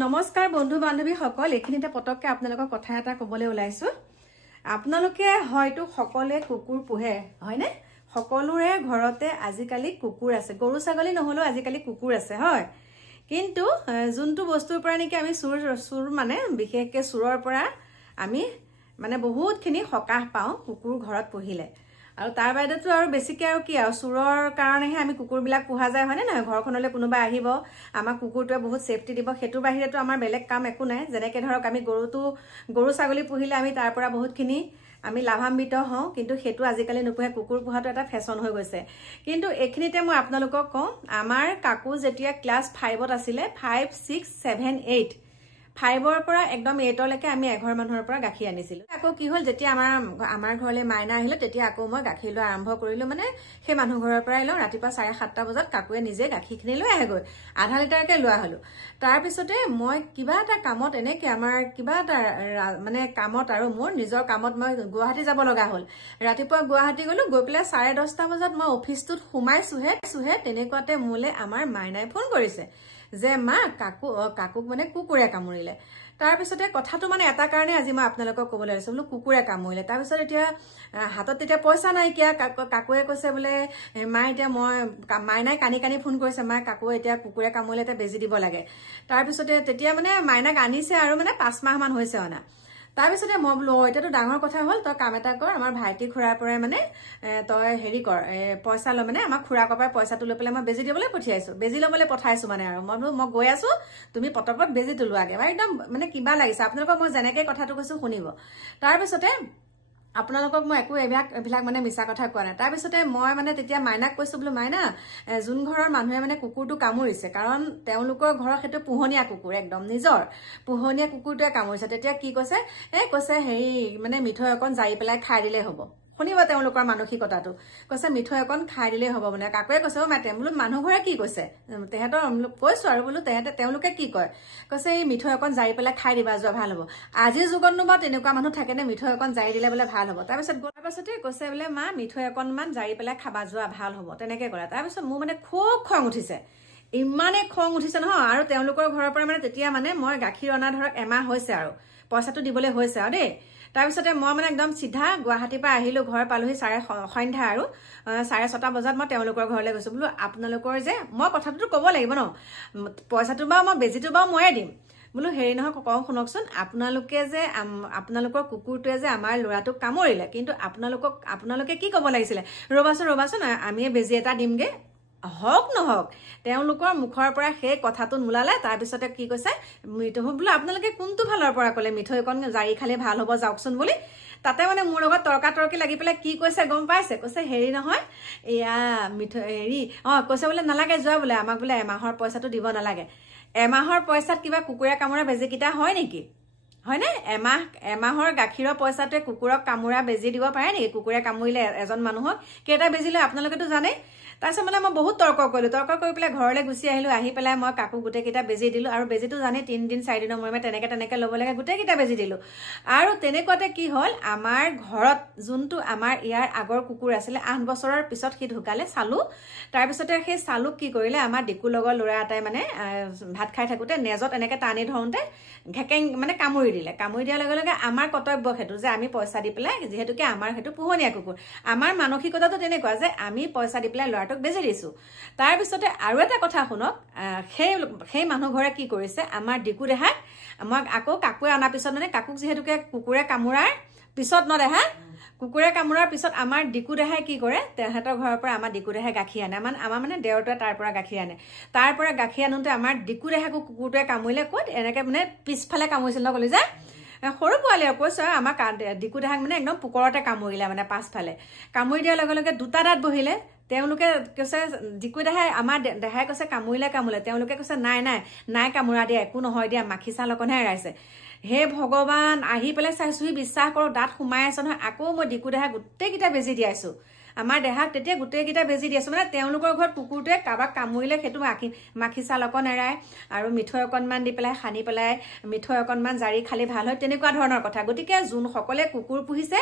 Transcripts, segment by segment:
নমস্কাৰ বন্ধু বান্ধৱী সকল এখিনিতে পটককে আপোনালোকৰ কথা এটা ক'বলৈ ওলাইছো আপোনালোকে হয়তো সকলে কুকুৰ পোহে হয়নে সকলোৰে ঘৰতে আজিকালি কুকুৰ আছে গৰু ছাগলী নহলেও আজিকালি কুকুৰ আছে হয় কিন্তু যোনটো বস্তুৰ পৰা নেকি আমি সুৰ মানে বিশেষকে সুৰৰ পৰা আমি মানে বহুতখিনি হকাহ পাওঁ কুকুৰ ঘৰত পুহিলে আৰু তাৰ বাহিৰতো আৰু বেছিকে আৰু কি আৰু সুৰৰ কাৰণেহে আমি কুকুৰবিলাক পোহা যায় হয়নে নহয় ঘৰখনলৈ কোনোবা আহিব আমাৰ কুকুৰটোৱে বহুত সেফটি দিব হেতু বাহিৰতো আমাৰ বেলেগ কাম একো নাই যেনেকে ধৰক আমি গৰু ছাগলী পুহিলে আমি তাৰ পৰা বহুতখিনি আমি লাভান্বিত হওঁ কিন্তু হেতু আজিকালি নপুহে কুকুৰ পোহাটো এটা ফেশন হৈ গৈছে কিন্তু এখিনিতে মই আপোনালোকক কওঁ আমাৰ কাকু যেতিয়া ক্লাস 5ত আছিলে 5 6 7 8 5ৰ পৰা একদম 8 লৈকে আমি এঘৰ মানুহৰ পৰা গাখীৰ আনিছিলো আকৌ কি হল যেতিয়া আমাৰ ঘৰলে মাইনা আহিলে তেতিয়া আকৌ মই গাখীৰ লৈ আৰম্ভ কৰিলো মানে সেই মানুহ ঘৰৰ পৰা আইলো ৰাতিপুৱা 7:30 বজাত কাকুৱে নিজে গাখীৰখিনি লৈ আহেগৈ আধা লিটাৰকে লোৱা হলো তাৰ পিছতে মই কিবা এটা কামত এনেকে আমাৰ কিবা এটা মানে কামত আৰু মোৰ নিজৰ কামত মই গুৱাহাটী যাব লগা হল ৰাতিপুৱা গুৱাহাটী গলো গৈ পেলাই 10:30 বজাত মই অফিসটোত সোমাইছোহে তেনেকুৱাতে মোলে আমাৰ মাইনাই ফোন কৰিছে যে মা কাকুক মানে কুকুৰে কামুৰিলে তাৰ পিছতে কথাটো মানে এটা কাৰণে আজি মই আপোনালোকক ক'বলৈ লৈছো বোলো কুকুৰে কামুৰিলে তাৰ পিছত এতিয়া হাতত তেতিয়া পইচা নাই কিয়া কাকুৱে কৈছে বোলে মা এতিয়া মই মাইনাই কানি ফোন কৰিছে মা কাকুৱে এতিয়া কুকুৰে কামুৰিলে তে বেজি দিব লাগে তাৰ পিছতে তেতিয়া মানে মাইনাক আনিছে আৰু মানে 5 মাহ মান হৈছে অনা তাৰ পিছতে মই বোলো এটাতো ডাঙৰ কথা হল তই কাম এটা কৰ আমাৰ ভাইটি খুৰাৰ পৰাই মানে তই হেৰি কৰ পইচা ল মানে আমাৰ খুৰা কপাই পইচাটো লৈ পেলাই মই বেজি দিবলৈ পঠিয়াইছো বেজি লবলৈ পঠাইছো মানে আৰু মই গৈ আছো তুমি পটপট বেজি তোলোৱাগে একদম মানে কিবা লাগিছে আপোনালোকক মই যেনেকৈ কথাটো কৈছো শুনিব তাৰ পিছতে আপোনালোকক মই একো এবিলাক মানে মিছা কথা কোৱা নাই তাৰ পিছতে মই মানে তেতিয়া মাইনাক কৈছো বোলো মাইনা যোন ঘৰৰ মানুহে মানে কুকুৰটো কামুৰিছে কাৰণ তেওঁলোকৰ ঘৰৰ হেতু পোহনীয়া কুকুৰ একদম নিজৰ পোহনীয়া কুকুৰটোৱে কামুৰিছে তেতিয়া কি কৈছে কৈছে হেৰি মানে মিঠৈ অকন জাৰি পেলাই খাই দিলে হ'ব শুনিব তেওঁলোকৰ মানসিকতাটো কৈছে মিঠৈ অকন খাই দিলে হ'ব মানে কাকুৱে কৈছে মাতে বোলো মানুহ ঘৰে কি কৈছে তেহেতৰ কৈছো আৰু বোলো তেওঁলোকে কি কয় কৈছে এই মিঠৈ অকন জাৰি পেলাই খাই দিবা যোৱা ভাল হ'ব আজিৰ যুগতনো বা তেনেকুৱা মানুহ থাকে নে মিঠৈ অকন জাৰি দিলে বোলে ভাল হ'ব তাৰ পিছতে কৈছে বোলে মা মিঠৈ অকনমান জাৰি পেলাই খাবা যোৱা ভাল হ'ব তেনেকে ক'লে তাৰ পিছত মোৰ মানে খুব খং উঠিছে ইমানে খং উঠিছে নহয় আৰু তেওঁলোকৰ ঘৰৰ পৰা মানে তেতিয়া মানে মই গাখীৰ অনা ধৰক এমাহ হৈছে আৰু পইচাটো দিবলৈ হৈছে আৰু দেই তাৰ পিছতে মই মানে একদম সিধা গুৱাহাটীৰ পৰা আহিলো ঘৰ পালোহি সন্ধ্যা আৰু 6:30 বজাত মই তেওঁলোকৰ ঘৰলৈ গৈছো বোলো আপোনালোকৰ যে মই কথাটো ক'ব লাগিব ন পইচাটো বা মই বেজিটো বা ময়ে দিম বোলো হেৰি নহয় কওঁ শুনকচোন আপোনালোকৰ কুকুৰটোৱে যে আমাৰ ল'ৰাটোক কামুৰিলে কিন্তু আপোনালোকে কি ক'ব লাগিছিলে ৰবাচোন আমি বেজি এটা দিমগে হওক নহওক তেওঁলোকৰ মুখৰ পৰা সেই কথাটো নোলালে তাৰ পিছতে কি কৈছে মিঠৈ বোলো আপোনালোকে কোনটো ফালৰ পৰা ক'লে মিঠৈকণ জাৰি খালে ভাল হ'ব যাওকচোন বুলি তাতে মানে মোৰ লগত তৰ্কি লাগি পেলাই কি কৈছে গম পাইছে কৈছে হেৰি নহয় এয়া মিঠৈ হেৰি কৈছে বোলে নালাগে যোৱা বোলে আমাক বোলে এমাহৰ পইচাটো দিব নালাগে এমাহৰ পইচাত কিবা কুকুৰে কামুৰা বেজি কিটা হয় নেকি হয়নে এমাহৰ গাখীৰৰ পইচাটোৱে কুকুৰক কামুৰা বেজি দিব পাৰে নেকি কুকুৰে কামুৰিলে এজন মানুহক কেইটা বেজি লয় আপোনালোকেতো জানে তাৰপিছত মানে মই বহুত তৰ্ক কৰি পেলাই ঘৰলৈ গুচি আহি পেলাই মই কাকু গোটেইকেইটা বেজি দিলো আৰু বেজিটো জানে 3 দিন 4 দিনৰ মূৰে তেনেকে ল'ব লাগে গোটেইকেইটা বেজি দিলো আৰু তেনেকুৱাতে কি হ'ল আমাৰ ঘৰত যোনটো আমাৰ ইয়াৰ আগৰ কুকুৰ আছিলে 8 বছৰৰ পিছত সি ঢুকালে চালু তাৰপিছতে সেই চালুক কি কৰিলে আমাৰ ডিকু লগৰ ল'ৰা এটাই মানে ভাত খাই থাকোতে নেজত এনেকে টানি ধৰোতে ঘেকেং মানে কামুৰি দিয়াৰ লগে লগে আমাৰ কৰ্তব্য হেতু যে আমি পইচা দি পেলাই যেহেতুকে আমাৰ হেতু পোহনীয়া কুকুৰ আমাৰ মানসিকতাটো তেনেকুৱা যে আমি পইচা দি পেলাই ল'ৰাটোক বেজি দিছো তাৰ পিছতে আৰু এটা কথা শুনক সেই মানুহ ঘৰে কি কৰিছে আমাৰ ডিকু দেহাক মই আকৌ কাকুৱে অনাৰ পিছত মানে কাকুক যেহেতুকে কুকুৰে কামুৰাৰ পিছত কুকুৰে কামুৰাৰ পিছত আমাৰ ডিকু দেহাই কি কৰে তেহেতৰ ঘৰৰ পৰা আমাৰ ডিকু দেহাই গাখীৰ আনে আমাৰ মানে দেওৰটোৱে তাৰ পৰা গাখীৰ আনে তাৰ পৰা গাখীৰ আনোতে আমাৰ ডিকু দেহাকো কুকুৰটোৱে কামুৰিলে ক'ত এনেকে মানে পিছফালে কামুৰিছিল ন কলি যে সৰু পোৱালি আৰু কৈছো আমাৰ ডিকু দেহাক মানে একদম পুকৰতে কামুৰিলে মানে পাছফালে কামুৰি দিয়াৰ লগে লগে দুটা দাঁত বহিলে তেওঁলোকে কৈছে ডিকু দেহাই আমাৰ দেহাই কৈছে কামুৰিলে তেওঁলোকে কৈছে নাই কামুৰা দিয়া একো নহয় দিয়া মাখি চাল অকণহে এৰাইছে হে ভগৱান আহি পেলাই চাইছোহি বিশ্বাস কৰো দাঁত সোমাই আছে নহয় আকৌ মই ডিকু দেহাক গোটেইকেইটা বেজি দিয়াইছো আমাৰ দেহাক তেতিয়া গোটেইকেইটা বেজি দিয়াইছো মানে তেওঁলোকৰ ঘৰত কুকুৰটোৱে কাৰোবাক কামুৰিলে সেইটো মাখি চাল অকণ এৰাই আৰু মিঠৈ অকণমান দি পেলাই সানি পেলাই মিঠৈ অকণমান জাৰি খালি ভাল হয় তেনেকুৱা ধৰণৰ কথা গতিকে যোন সকলে কুকুৰ পুহিছে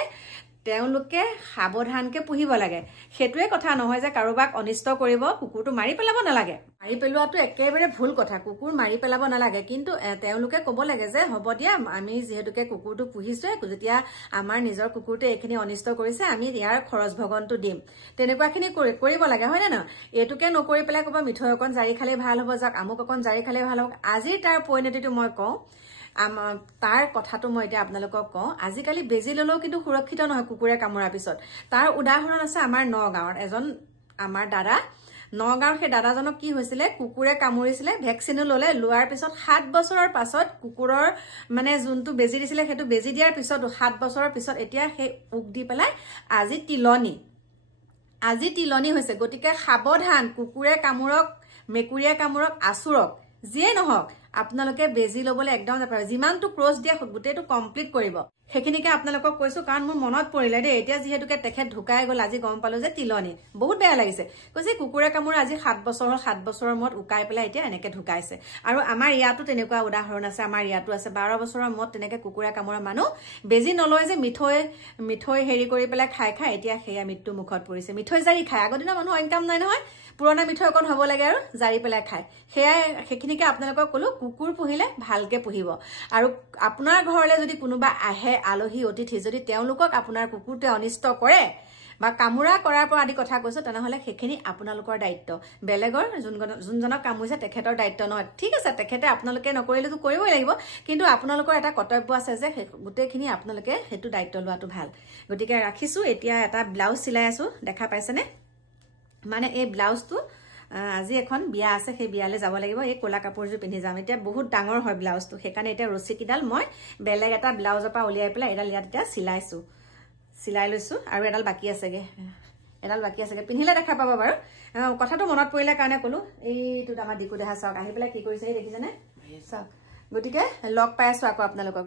তেওঁলোকে সাৱধানকে পুহিব লাগে সেইটোৱে কথা নহয় যে কাৰোবাক অনিষ্ট কৰিব কুকুৰটো মাৰি পেলাব নালাগে মাৰি পেলোৱাটো একেবাৰে ভুল কথা কুকুৰ মাৰি পেলাব নালাগে কিন্তু তেওঁলোকে ক'ব লাগে যে হ'ব দিয়া আমি যেহেতুকে কুকুৰটো পুহিছো যেতিয়া আমাৰ নিজৰ কুকুৰটো এইখিনি অনিষ্ট কৰিছে আমি ইয়াৰ খৰচ ভগনটো দিম তেনেকুৱাখিনি কৰিব লাগে হয় না এইটোকে নকৰি পেলাই ক'ব মিঠৈ অকণ জাৰি খালে ভাল হ'ব যাক আমুক অকণ জাৰি খালে ভাল হ'ব আজি তাৰ পৰিণতিটো মই কওঁ তাৰ কথাটো মই এতিয়া আপোনালোকক কওঁ আজিকালি বেজি ললেও কিন্তু সুৰক্ষিত নহয় কুকুৰে কামুৰাৰ পিছত তাৰ উদাহৰণ আছে আমাৰ নগাঁৱৰ এজন আমাৰ দাদা নগাঁৱৰ সেই দাদাজনক কি হৈছিলে কুকুৰে কামুৰিছিলে ভেকচিনো ললে লোৱাৰ পিছত 7 বছৰৰ পাছত কুকুৰৰ মানে যোনটো বেজি দিছিলে সেইটো বেজি দিয়াৰ পিছত 7 বছৰৰ পিছত এতিয়া সেই উক দি পেলাই আজি তিলনি হৈছে গতিকে সাৱধান কুকুৰে কামুৰক মেকুৰীয়ে কামুৰক আচুৰক যিয়ে নহওক আপোনালোকে বেজি লবলৈ একদম নাপায় যিমানটো ক্ৰছ দিয়া গোটেইটো কমপ্লিট কৰিব সেইখিনিকে আপোনালোকক কৈছো কাৰণ মোৰ মনত পৰিলে দেই এতিয়া যিহেতুকে তেখেত ঢুকাই গ'ল আজি গম পালো যে তিলনি বহুত বেয়া লাগিছে কৈছে কুকুৰে কামুৰে আজি 7 বছৰৰ মূৰত উকাই পেলাই এতিয়া এনেকে ঢুকাইছে আৰু আমাৰ ইয়াতো তেনেকুৱা উদাহৰণ আছে আমাৰ ইয়াতো আছে 12 বছৰৰ মূৰত তেনেকে কুকুৰে কামুৰা মানুহ বেজি নলয় যে মিঠৈ হেৰি কৰি পেলাই খাই এতিয়া সেয়া মৃত্যু মুখত পৰিছে মিঠৈ জাৰি খায় আগৰ দিনৰ মানুহ ইনকাম নাই নহয় পুৰণা মিঠৈ অকণ হ'ব লাগে আৰু জাৰি পেলাই খায় সেইখিনিকে আপোনালোকক ক'লো কুকুৰ পুহিলে ভালকে পুহিব আৰু আপোনাৰ ঘৰলৈ যদি কোনোবা আহে আলহী অতিথি যদি তেওঁলোকক আপোনাৰ কুকুৰটোৱে অনিষ্ট কৰে বা কামুৰা কৰাৰ পৰা আদি কথা কৈছো তেনেহলে সেইখিনি আপোনালোকৰ দায়িত্ব বেলেগৰ যোনজনক কামুৰিছে তেখেতৰ দায়িত্ব নহয় ঠিক আছে তেখেতে আপোনালোকে নকৰিলেতো কৰিবই লাগিব কিন্তু আপোনালোকৰ এটা কৰ্তব্য আছে যে গোটেইখিনি আপোনালোকে সেইটো দায়িত্ব লোৱাটো ভাল গতিকে ৰাখিছো এতিয়া এটা ব্লাউজ চিলাই আছো দেখা পাইছেনে মানে এই ব্লাউজটো আজি এখন বিয়া আছে সেই বিয়ালৈ যাব লাগিব এই কোলা কাপোৰযোৰ পিন্ধি যাম এতিয়া বহুত ডাঙৰ হয় ব্লাউজটো সেইকাৰণে এতিয়া ৰছী কিডাল মই বেলেগ এটা ব্লাউজৰ পৰা উলিয়াই পেলাই এডাল ইয়াত এতিয়া চিলাই লৈছো আৰু এডাল বাকি আছেগে পিন্ধিলে দেখা পাব বাৰু কথাটো মনত পৰিলে কাৰণে ক'লো এইটো আমাৰ দিকু দেহা চাওক আহি পেলাই কি কৰিছে দেখিছেনে চাওক গতিকে লগ পাই আছো আকৌ আপোনালোকক